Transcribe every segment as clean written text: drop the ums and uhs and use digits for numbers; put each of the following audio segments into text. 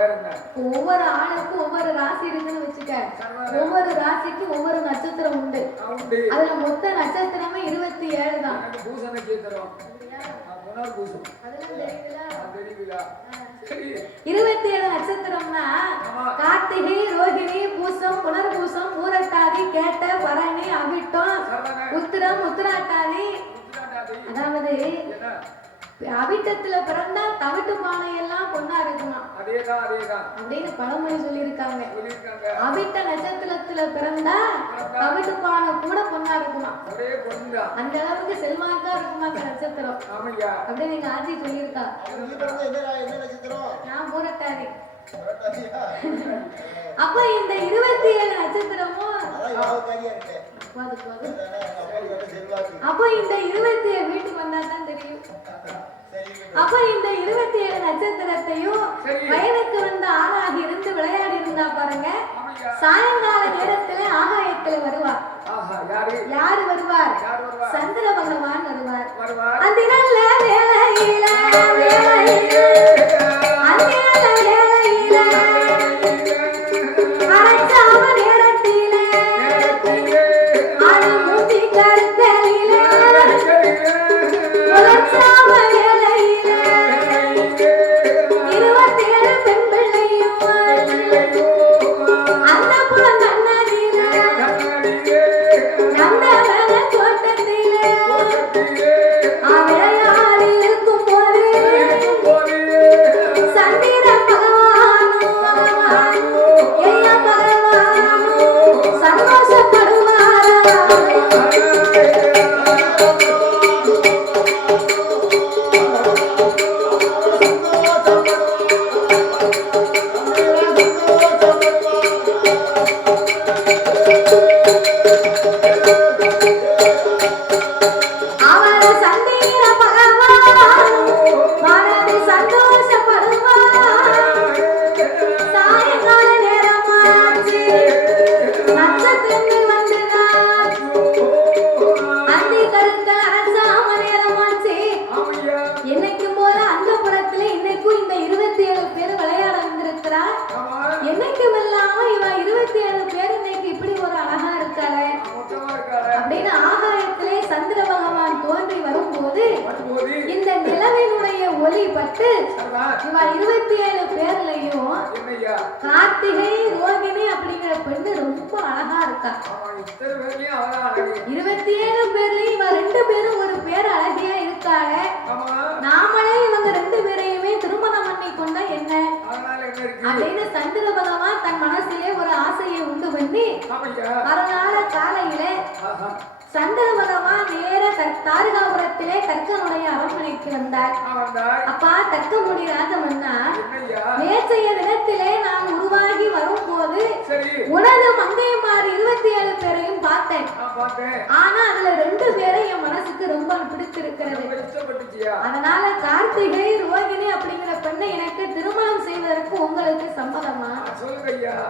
ஒவ்வொரு ஆளுக்கும் ஒவ்வொரு ராசி இருக்குன்னு வச்சுக்க. ஒவ்வொரு ராசிக்கும் ஒவ்வொரு நட்சத்திரம் உண்டு. அதுல மொத்த நட்சத்திரமே 27 தான். 27 நட்சத்திரம்னா கார்த்திகை, ரோகிணி, பூசம், புனர்பூசம், பூரட்டாதி, கேட்ட, பரணி, அவிட்டம், உத்திரம், உத்திராட்டாதி. அதாவது அவிட்டத்துல பிறந்தா தவிட்டு பானை எல்லாம் பொண்ணா இருக்குமா அப்படின்னு பழமொழி சொல்லியிருக்காங்க. அவிட்ட நட்சத்திரத்துல பிறந்தா தவிட்டு பானை கூட பொண்ணா இருக்குமா. அந்த அளவுக்கு செல்வாக்கா இருக்குமா அந்த நட்சத்திரம் அப்படின்னு எங்க ஆட்சி சொல்லியிருக்கா. நான் பூரட்டாதி. அப்ப இந்த 27 நட்சத்திரமும் அப்ப இந்த 27 வீட்டுக்கு வந்தா தான் தெரியும். அப்ப இந்த 27 நட்சத்திரத்தையும் வயதுக்கு வந்த ஆளாகி இருந்து விளையாடி இருந்தா பாருங்க. சாயங்கால நேரத்துல ஆகாயத்துல வருவார். யாரு வருவார்? சந்திர பகவான் வருவார். அந்த நல்ல வேளையில இந்த நிலவினுடைய ஒளி பட்டு 27 பேர்லயும் கார்த்திகை, ரோகிணி அப்படிங்கிற பெண்ணு ரொம்ப அழகா இருக்கா. 27 பேர்லயும் இவ 2 பேரும் ஒரு பேர் அழகியா இருக்காங்க. நாமளே இவங்க 2 பேரையுமே திருமணம் பண்ணி கொண்டா என்ன அப்படின்னு சந்திர பகவான் தன் மனசிலே ஒரு ஆசையை உண்டு பண்ணி மறுநாள காலையில சந்திர பகவான் நேர தாரகாபுரத்திலே தர்க்கனுடைய அரண்மனைக்கு வந்தார். அப்பா தர்க்கமுடி ராஜமன்னா, நேற்றைய தினத்திலே நான் உருவாகி வரும்போது உனது மங்கைமார் 27 பேரையும் பார்த்தேன். ஆனா அதுல 2 பேரை என் மனசுக்கு ரொம்ப பிடித்திருக்கிறது. அதனால கார்த்திகை, ரோகிணி அப்படிங்கிற பெண்ணை எனக்கு திருமணம் செய்வதற்கு உங்களுக்கு சம்மதமா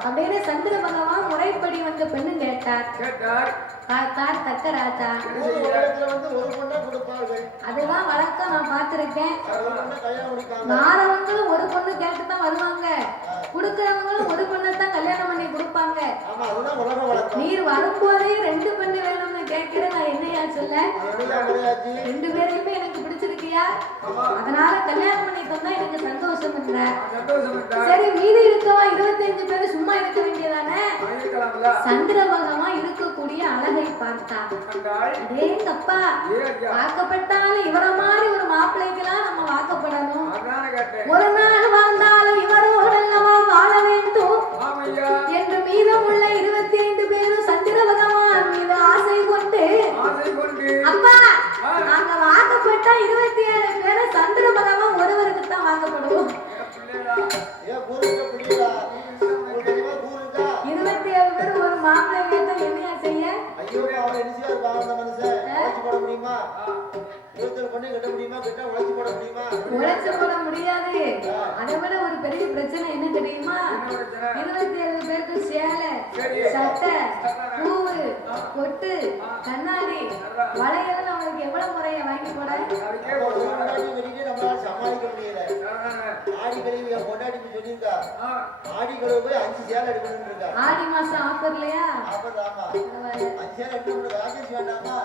அப்படின்னு சந்திர பகவான் முறைப்படி வந்து பெண்ணு கேட்டார். பார்த்தார் தக்கராஜா. அதுதான் வழக்கம், நான் பார்த்திருக்கேன். மாறவங்களும் ஒரு பொண்ணு கேட்டுதான் வருவாங்க, குடுக்கிறவங்களும் ஒரு பொண்ணை தான் கல்யாணம் பண்ணி கொடுப்பாங்க. நீர் வரும்போதே 2 பெண்ணு வேணும்னு கேட்கிற நான் என்னையா சொல்ல? 2 பேரையுமே எனக்கு பிடிச்சிருக்கியா, அதனால கல்யாணம் பண்ணி தந்தா எனக்கு சந்தோஷம் இல்ல. சரி மீதி இருக்கவா 25 பேரு சும்மா இருக்க வேண்டியதானே? சந்திர பகவான் இருக்கக்கூடிய அழகை பார்த்தா, அடேங்கப்பா, வாக்கப்பட்டாலும் இவர மாதிரி ஒரு மாப்பிள்ளைக்கெல்லாம் நம்ம வாக்கப்படணும். ஒரு நாள் வாழ்ந்தாலும் இவரோடு அல்லவா வாழ வேண்டும் என்று மீதம் உள்ள 25 பேரும் சந்திர பகவான் மீது ஆசை கொண்டு, அப்பா நாங்க வாக்கப்பட்டா 27 பேரு சந்திர பகவான் ஒருவருக்கு தான் வாக்கப்படுவோம். 27 பேர் ஒரு மாப்பிள்ளை கேட்டா என்னையா செய்ய? உழைச்சு போட முடியாது. அதை விட ஒரு பெரிய பிரச்சனை என்ன தெரியுமா? 27 பேருக்கு சேலை, சட்டை, பூவு, பொட்டு கண்ணாடி வளையல் அவனுக்கு எவ்வளவு முறைய வாங்கி போட சமாளிக்க முடியல. ஆடி கழிவு என் பொண்டாட்டி சொல்லியிருக்கா, ஆடி கழிவு போய் 5 சேலை எடுக்கணும்னு இருக்கா. ஆடி மாசம் ஆஃபர் இல்லையா? ஆஃபர் ஆமா. 5 சேலை எடுக்கணும். ராஜேஷ் வேண்டாமா?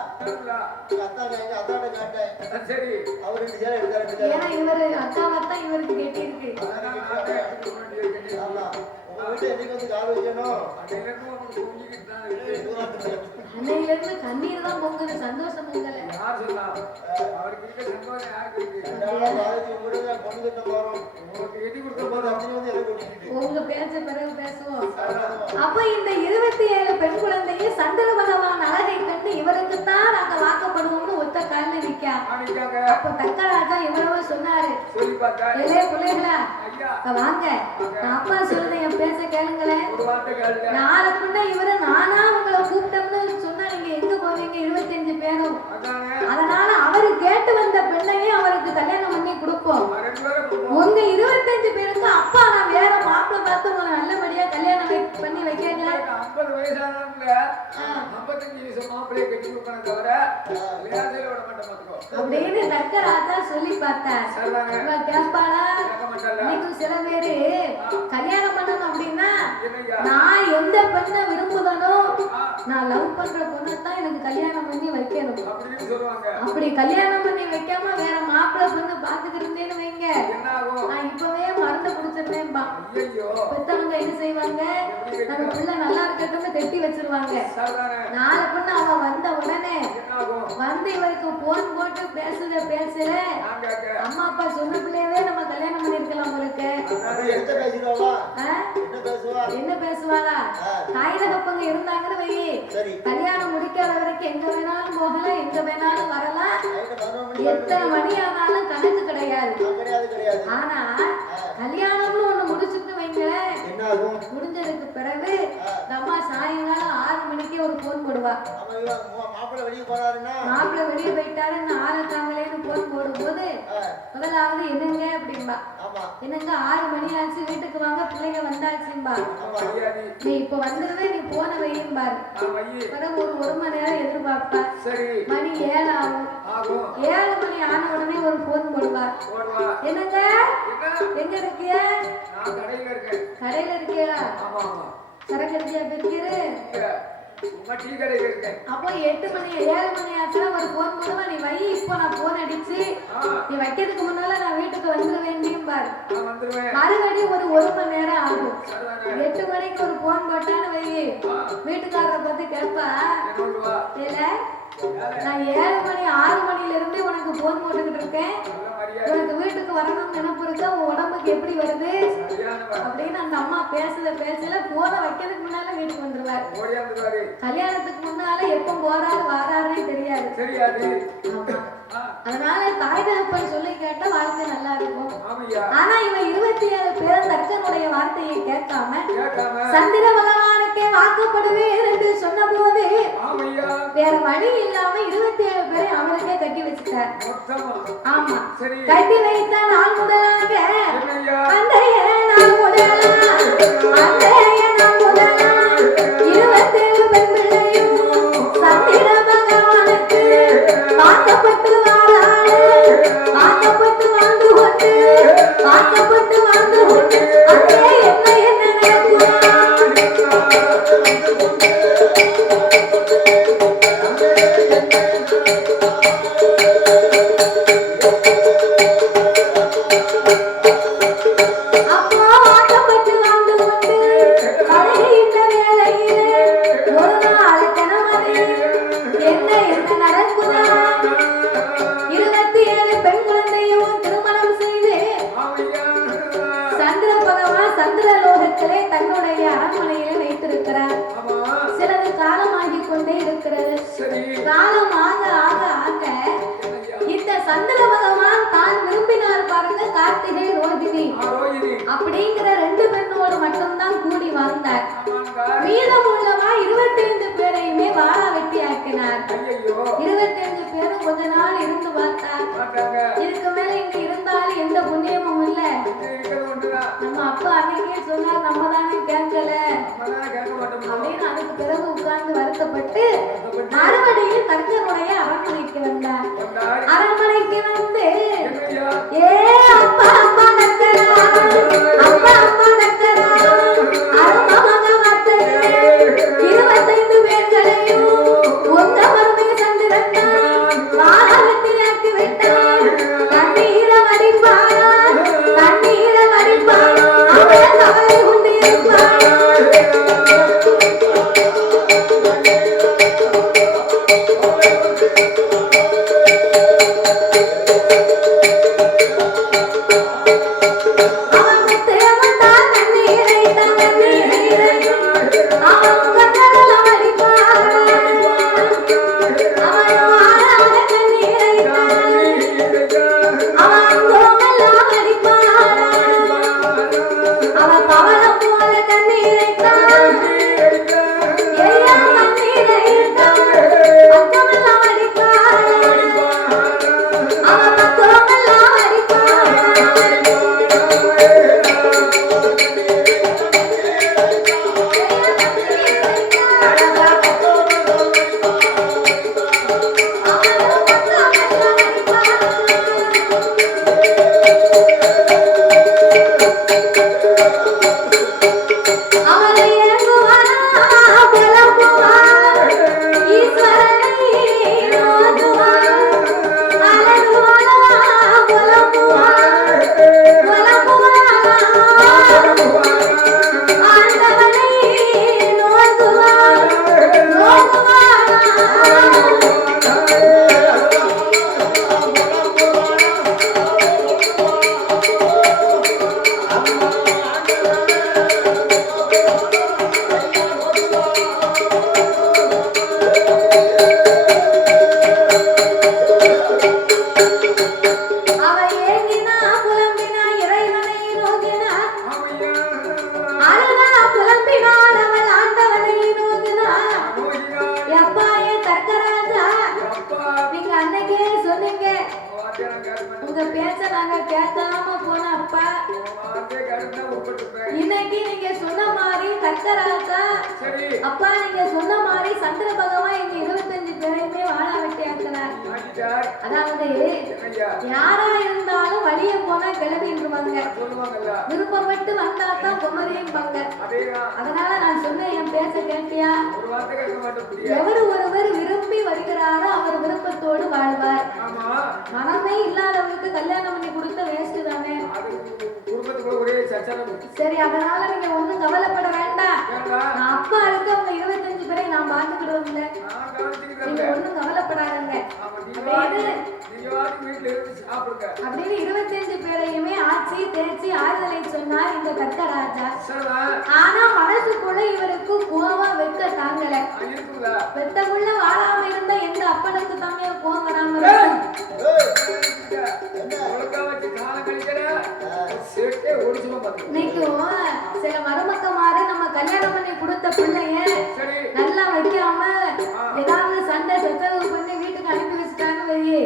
அத்தாட்ட கேட்டேன். சரி அவர் 2 சேலை எடுத்தாரு. ஏன்னா இவரு அக்காவை தான் இவருக்கு கெட்டி இருக்கு. ஆமா உங்க வீட்டு என்னைக்கு வந்து கால் வைக்கணும்? அன்னையில இருந்து கண்ணீர் தான் பொங்குது, சந்தோஷம் பொங்கல. யார் சொன்னா? அவருக்கு இருக்க சந்தோஷம் யாருக்கு இருக்கு? பொண்ணு கிட்ட போறோம். உங்களுக்கு எட்டி கொடுத்த போது அஞ்சு வந்து எதை கொடுத்துட்டு உங்க பேச்ச பிறகு பேசுவோம். அப்ப இந்த 27 பெண் குழந்தையை சந்திர பகவான் அழகை கண்டு இவருக்கு தான் நாங்க வாக்கப்படுவோம்னு ஒத்த காலில் நிக்கா. அப்ப தக்கராஜா இவ்வளவு சொன்னாரு. ஏலே பிள்ளைகளா வாங்க, அப்பா சொல்லுங்க, என் பேச்ச கேளுங்களேன். நாளை பின்ன இவரு நானா உங்களை கூப்பிட்டோம்னு சொன்னா நீங்க எங்க போவீங்க? 25 பேரும். அதனால அவரு கேட்டு வந்த பெண்ணையும் அவருக்கு கல்யாணம் பண்ணி கொடுப்போம். உங்க 25 பேருக்கு அப்பா நான் வேற மாப்பிள்ளை பார்த்து உங்களை நல்லபடியா கல்யாணம் பண்ணி வைக்கிறீங்களா? 50 வயசானவங்க 55 வயசு மாப்பிள்ளையை கட்டி கொடுப்பன தவிர விளையாட்டுல விட மாட்டேன் பாத்துக்கோ அப்படின்னு தக்கராஜா சொல்லி பார்த்தார். கேட்பாளா? இன்னைக்கு சில பேரு கல்யாணம் பண்ணணும் அப்படின்னா நான் எந்த பெண்ணை விரும்புதனோ நான் லவ் பண்ற பொண்ணை தான் எனக்கு கல்யாணம் பண்ணி வைக்கணும் அப்படின்னு சொல்லுவாங்க. அப்படி கல்யாணம் பண்ணி வைக்காம வேற மாப்பிள்ளை பொண்ணு பாத்துக்கிட்டு இருந்தேன்னு வைங்க, நான் இப்பவே மருந்து குடிச்சிருந்தேன்பா. பெத்தவங்க என்ன செய்வாங்க? நம்ம பிள்ளை நல்லா இருக்கட்டும்னு கட்டி வச்சிருவாங்க. நாலு பொண்ணு அவன் வந்த உடனே வந்து இவருக்கு போன் போட்டு பேசுற அம்மா அப்பா சொன்ன பிள்ளையவே நம்ம கல்யாணம் பண்ணிருக்கலாம் உங்களுக்கு. என்ன பேசுவாளா? தாய் தகப்பங்க இருந்தாங்கன்னு வை, கல்யாணம் முடிக்காத வரைக்கும் எங்க வேணாலும் போகலாம், எங்க வேணாலும் வரலாம், எத்தனை மணி ஆனாலும் கணக்கு கிடையாது. ஆனா கல்யாணம்னு ஒண்ணு முடிச்சுட்டு வைங்களேன், முடிஞ்சதுக்கு பிறகு அம்மா சாயங்காலம் 6 மணிக்கு ஒரு போன் போடுவா. மாப்பிள்ளை வெளியே போயிட்டாருன்னு ஆளத்தாங்களேன்னு போன் போடும்போது முதலாவது என்னங்க அப்படின்பா. என்னங்க 6 மணி ஆச்சு, வீட்டுக்கு வாங்க, பிள்ளைங்க வந்தாச்சும்பா. நீ இப்ப வந்துருவே, நீ போன வையும்பாரு. பிறகு ஒரு மணி நேரம் எதிர்பார்ப்பா. மணி 7 ஆகும். 7 மணி ஆன உடனே ஒரு போன் போடுவா. என்னங்க எங்க இருக்கிய? கடையில இருக்கியா? சரக்கு அடிச்சியா பிரிக்கிறது? அப்போ 8 மணி 7 மணி ஆச்சுன்னா ஒரு போன் போடுவா. நீ வை, இப்போ நான் போன் அடிச்சு நீ வைக்கிறதுக்கு முன்னால நான் வீட்டுக்கு வந்துட வேண்டியும் பாரு. மறுபடி ஒரு மணி நேரம் ஆகும். 8 மணிக்கு ஒரு போன் போட்டான்னு வை, வீட்டுக்காரரை பார்த்து கேட்பா, இல்ல நான் 7 மணி 6 மணில இருந்து உனக்கு போன் போட்டுக்கிட்டு இருக்கேன், உனக்கு வீட்டுக்கு வரணும் நினைப்பு இருக்கா, உன் உடம்புக்கு எப்படி வருது அப்படின்னு அந்த அம்மா பேசல போன வைக்கிறதுக்கு முன்னால வீட்டுக்கு வந்துருவாரு. கல்யாணத்துக்கு முன்னால எப்ப போறாரு வாராருன்னே தெரியாது. அதனால தாய் தகப்பன் சொல்லி கேட்டா வாழ்க்கை நல்லா இருக்கும். ஆனா இவன் 27 பேர் தர்க்கனுடைய வார்த்தையை கேட்காம சந்திர பகவானுக்கே வாக்கப்படுவேன் என்று சொன்ன போது வேற வழி இல்லாம 27 பேரை அவனுக்கே கட்டி வச்சுட்டார். ஆமா, கட்டி வைத்த நாள் முதலாக அன்றைய நாள் முதலா 27 பெண் பிள்ளையும் சந்திர பகவானுக்கு வாக்கப்பட்டு வாராளே. வாக்கப்பட்டு வாழ்ந்து கொண்டு அங்கே என்ன நடக்குமா? தன்னுடைய அரண்மனையில வைத்திருக்கிறார். சிலது காலமாகி கொண்டே இருக்கிறது. காலம் ஆக ஆக ஆக இந்த சந்திர பகவான் தான் விரும்பினார் பாருங்க, கார்த்திகை ரோகிணி அப்படிங்கிற 2 பெண்ணோடு மட்டும்தான் கூடி வாழ்ந்தார். மீதம் உள்ளவா 25 பேரையுமே வாழா வெட்டி ஆக்கினார். 25 பேரும் கொஞ்ச நாள் இருந்து பார்த்தார். இதுக்கு மேல இங்க இருந்தாலும் எந்த புண்ணியமும் இல்ல. நம்ம அப்பா அன்னைக்கே சொன்னார், நம்ம தானே கேட்கல அப்படின்னு. அதுக்கு இரவு உட்கார்ந்து வருத்தப்பட்டு மறுபடியும் தங்கனுடைய அரண்மனைக்கு வந்தார். அரண்மனைக்கு வந்து ஏ அப்பா அப்பா தங்கரா, அப்பா அப்பா தங்கரா, அருமமக வார்த்தையே 25 பேர்களையும் உங்க மருமை சந்திரன் வாழத்தில் ஆக்கி விட்டார். தண்ணீரை வடிப்பாரா, தண்ணீரை வடிப்பாரா, அவன் கவலை கொண்டு இருப்பார். உங்க பேச்ச நாங்க கேட்காம போன அப்பா, இன்னைக்கு நீங்க சொன்ன மாதிரி கர்த்தராஜா அப்பா, நீங்க சொன்ன மாதிரி சந்திர பகவான் எங்க 25 பேரையுமே வாழ வெட்டி ஆக்கினார். அதாவது யாரா இருந்தாலும் வழிய போனா கிளம்பிடுவாங்க, விருப்பப்பட்டு வந்தாதான் குமரியும்பாங்க. அதனால நான் சொன்ன என் பேச்ச கேட்டியா? எவரு ஒருவர் விரும்பி வருகிறாரோ அவர் விருப்பத்தோடு வாழ்வார். மனமே இல்லாதவங்களுக்கு கல்யாணம் பண்ணி கொடுத்த வேஸ்ட் தானே. சரி, அதனால நீங்க ஒண்ணும் கவலைப்பட வேண்டாம். நான் அப்பா இருக்க உங்க 25 பேரை நான் பாத்துக்கிடுவோம். நீங்க ஒண்ணும் கவலைப்படாதீங்க அப்படின்னு 25 பேரையுமே ஆட்சி தேர்ச்சி ஆறுதலை சொன்னார் இந்த தர்க்கராஜா. ஆனா மனசுக்குள்ள இவருக்கு கோவம் வெக்க தாங்கல. பெத்தமுள்ள வாழாம இருந்த எந்த அப்பனுக்கு தாமே கோவம் வராம இன்னைக்கும் சில மருமக்கமாறு நம்ம கல்யாணம் பண்ணி கொடுத்த பிள்ளைய நல்லா வைக்காம ஏதாவது சண்டை சச்சரவு பண்ணி வீட்டுக்கு அனுப்பி வச்சுட்டாங்க வையே,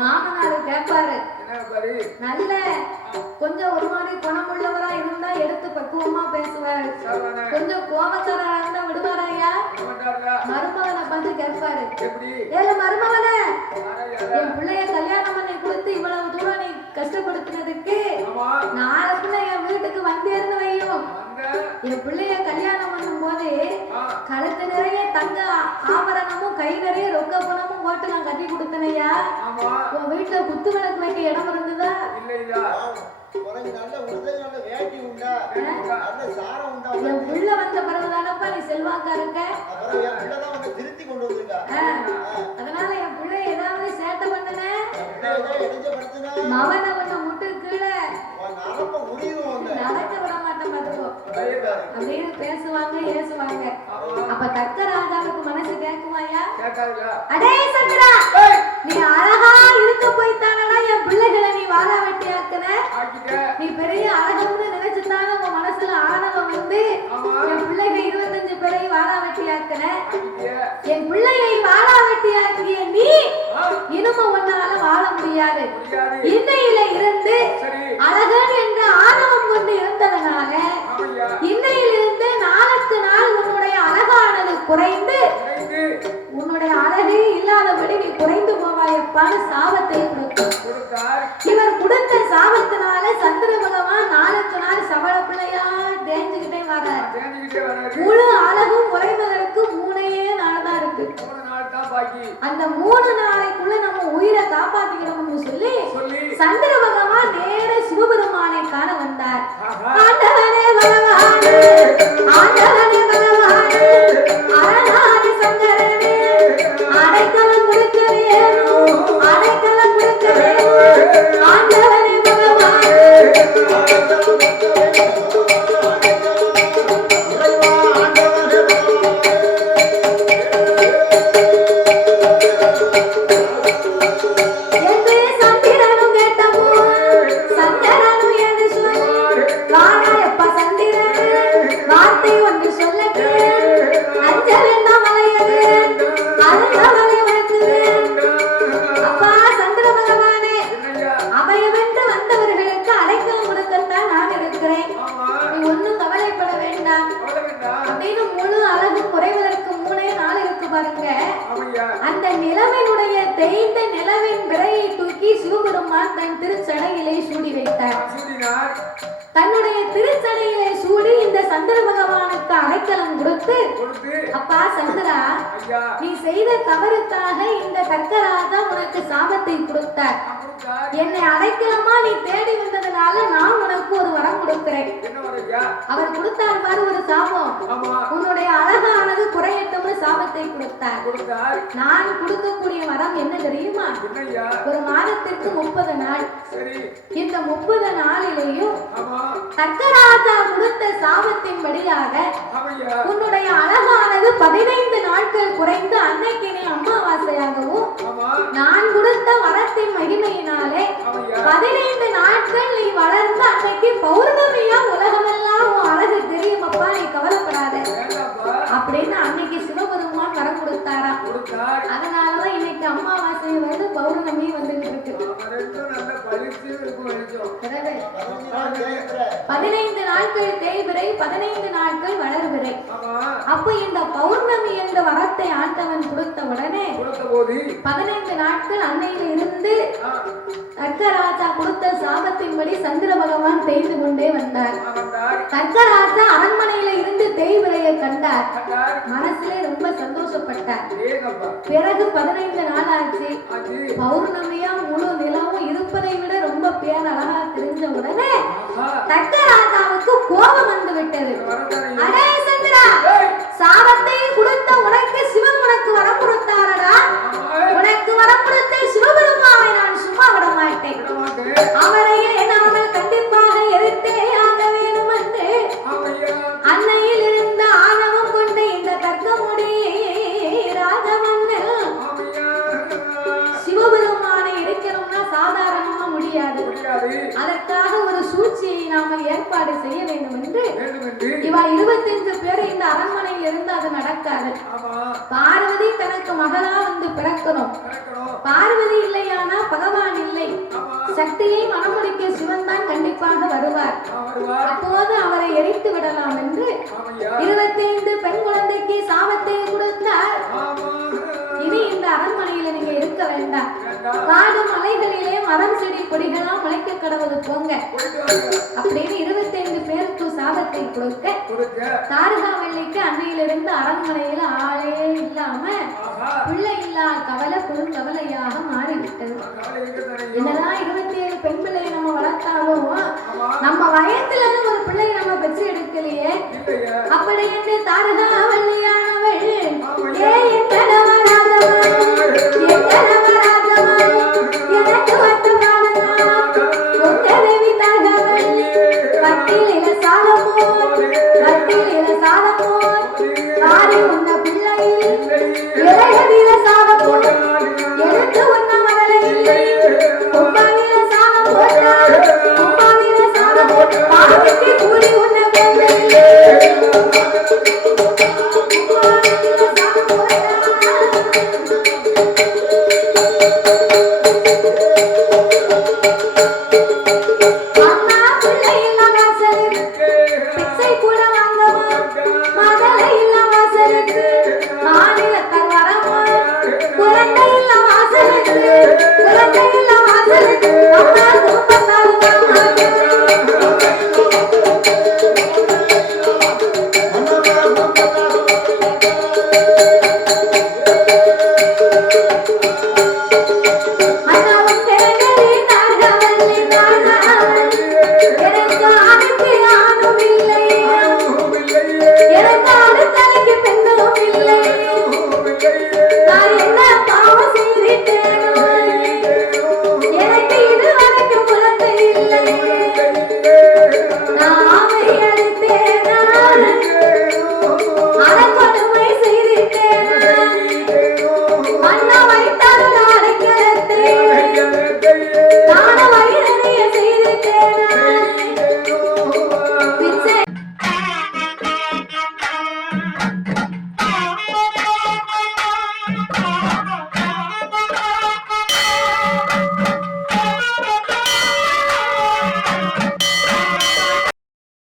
மாமனாரு கேட்பாரு. நல்ல கொஞ்சம் ஒரு மாதிரி குணமுள்ளவரா இருந்தா எடுத்து பக்குவமா பேசுவாரு. கொஞ்சம் கோபக்காரா இருந்தா விடுவாராயா? மருமகனை பார்த்து கேட்பாரு, ஏழு மருமகனை என் பிள்ளைய கல்யாணம் பண்ணி கொடுத்து இவ்வளவு தூரம் நீ கஷ்டப்படுத்தினதுக்கு நாளைக்குள்ள என் வீட்டுக்கு வந்தேர்ந்து வையும். என் பிள்ளைய கல்யாணம் பண்ணும் போது கழுத்து நிறைய தங்க ஆபரணமும் கை நிறைய ரொக்க பணமும் போட்டு நான் கட்டி கொடுத்தனையா, உன் வீட்டுல குத்து விளக்கு வைக்க இடம் இருந்ததா? என் புள்ள வந்த பிறகுதானப்பா நீ செல்வாக்கா இருக்க. அதனால என் பிள்ளை ஏதாவது சேட்டை பண்ணுன மவனை ஒண்ணு முட்டு கீழே நடக்க விட மாட்டேன் பாத்துக்கோ அப்படின்னு பேசுவாங்க ஏசுவாங்க. அப்ப தர்க்கராஜாவுக்கு மனசு கேட்குமாயா? அடே சந்திரா, நீ அழகா இருக்க போய்த்தானா என் பிள்ளைகளை நீ வாழ வெட்டி ஆக்குன. நீ பெரிய அழகுன்னு நினைச்சுதான உன் மனசுல ஆணவம் வந்து என் பிள்ளைகள் 25 பேரை வாழ வெட்டி ஆக்குன. என் பிள்ளையை வாழ வெட்டி ஆக்கிய நீ இனிமே உன்னால வாழ முடியாது. இன்னையில இருந்து அழகன் என்ற ஆணவம் கொண்டு இருந்ததனால இன்னையிலிருந்து நாளுக்கு நாள் உன்னுடைய அழகானது குறைந்து உன்னுடைய அழகே இல்லாதபடி நீ குறைந்து போவாயப்பான்னு சாபத்தை கொடுத்தார். இவர் கொடுத்த சாபத்தினால சந்திர பகவான் நாளுக்கு நாள் சவள பிள்ளையா தேஞ்சுக்கிட்டே வரார். முழு அழகும் குறைவதற்கு 3 நாள் தான் இருக்கு. அந்த 3 நாளைக்குள்ள நம்ம உயிரை காப்பாத்திக்கணும்னு சொல்லி சந்திர பகவான் நேர சிவபெருமானை காண வந்தார். ஆண்டவனே பகவானே, ஆண்டவனே பகவானே, அரணாதி சங்கரனே, அடைக்கலம் கொடுக்க வேணும், அடைக்கலம் கொடுக்க வேணும். ஆண்டவனே பகவானே, அந்த நிலவினுடைய தேய்ந்த நிலவின் விரையை தூக்கி சிவபெருமான் தன் திருச்சடையிலே சூடி வைத்தார். தன்னுடைய திருச்சடையிலே சூடி இந்த சந்திர பகவானுக்கு அடைக்கலம் கொடுத்து, அப்பா சந்திரா, நீ செய்த தவறுக்காக இந்த கர்க்கராஜா உனக்கு சாபத்தை கொடுத்தார். என்னை அடைக்கலமா நீ தேடி வந்ததுனால நான் உனக்கு ஒரு வரம் கொடுக்கிறேன். அவர் கொடுத்தார் பாரு ஒரு சாபம், உன்னுடைய அழகானது குறையட்டும்னு சாபத்தை கொடுத்தார். நான் கொடுக்கக்கூடிய வரம் என்ன தெரியுமா? ஒரு மாதத்திற்கு 30 நாள். இந்த 30 நாளிலேயும் கர்க்கராஜா கொடுத்த சாபத்தின் படியாக உன்னுடைய அழகானது 15 நாட்கள் குறைந்து அன்னைக்கு நீ அமாவாசையாகவும், நான் கொடுத்த வரத்தின் மகிமையினாலே 15 நாட்கள் நீ வளர்ந்து அன்னைக்கு பௌர்ணமியா உலகமெல்லாம் உன் அழகு தெரியும் அப்பா, நீ கவலைப்படாத அப்படின்னு அன்னைக்கு சிவபெருமான் வரம் கொடுத்தாரா. அதனாலதான் இன்னைக்கு அமாவாசை வந்து பௌர்ணமி வந்துட்டு இருக்கு. 15 நாட்கள் தேய்பிறை, 15 நாட்கள் வளர்பிறை. அப்ப இந்த பௌர்ணமி என்ற வரத்தை ஆண்டவன் கொடுத்த உடனே 15 நாட்கள் அன்னையில இருந்து கர்க்கராஜா கொடுத்த சாபத்தின்படி சந்திர பகவான் தேய்ந்து கொண்டே வந்தார். கர்க்கராஜா அரண்மனையில இருந்து தேய்பிறையை கண்டார். மனசுல ரொம்ப சந்தோஷப்பட்டார். பிறகு 15 நாள் ஆச்சு. பௌர்ணமியா முழு நிலவும் இருப்பதை விட ரொம்ப பேரழகா தெரிஞ்ச உடனே கர்க்கராஜாவுக்கு கோபம் வந்து விட்டது. அடே சந்திரா, சாபத்தை கொடுத்த உனக்கு சிவன் உனக்கு வரம் கொடுத்தாரடா. உனக்கு வரம் கொடுத்த சிவபெருமானை நான் சும்மா விட மாட்டேன். அவரையே நாங்கள் கண்டிப்பாக எதிர்த்தே ஆக வேண்டும் என்று அன்னையில் இருந்த ஆணவம் கொண்ட இந்த தர்க்கமுடி ராஜமன்னன் சிவபெருமானை எரிக்கணும்னா சாதாரணமா முடியாது. அதற்காக ஒரு சூழ்ச்சியை நாம ஏற்பாடு செய்ய வேண்டும் என்று இவா 25 பேர் இந்த அரண்மனையில் இருந்து அது நடக்காது. பார்வதி தனக்கு மகளா வந்து பிறக்கணும். பார்வதி இல்லையானா பகவான் இல்லை. சக்தியை மனமுடிக்க சிவன் தான் கண்டிப்பாக வருவார். அப்போது அவரை எரித்து விடலாம் என்று 25 பெண் குழந்தைக்கு சாபத்தை கொடுத்தார். இனி இந்த அரண்மனையில நீங்க இருக்க வேண்டாம். காடு மலைகளிலே மரம் செடி கொடிகளா முளைக்க கடவுது போங்க அப்படின்னு 25 பேருக்கு சாபத்தை கொடுக்க தாரகாவல்லிக்கு அன்னையிலிருந்து அரண்மனையில ஆளே இல்லாம பிள்ளை இல்லா கவலை பெருங்கவலையாக மாறிவிட்டது. என்னதான் 27 பெண் பிள்ளையை நம்ம வளர்த்தாலும் நம்ம வயத்துல இருந்து ஒரு பிள்ளையை நம்ம பெற்று எடுக்கலையே. அப்படி என்று தாரகாவல்லியானவள் ஏ எனக்கு வட்டுமானதா உத்தரவி தகவல் கட்டில சாதமோ கட்டில சாதமோ காரி உன்ன பிள்ளையில்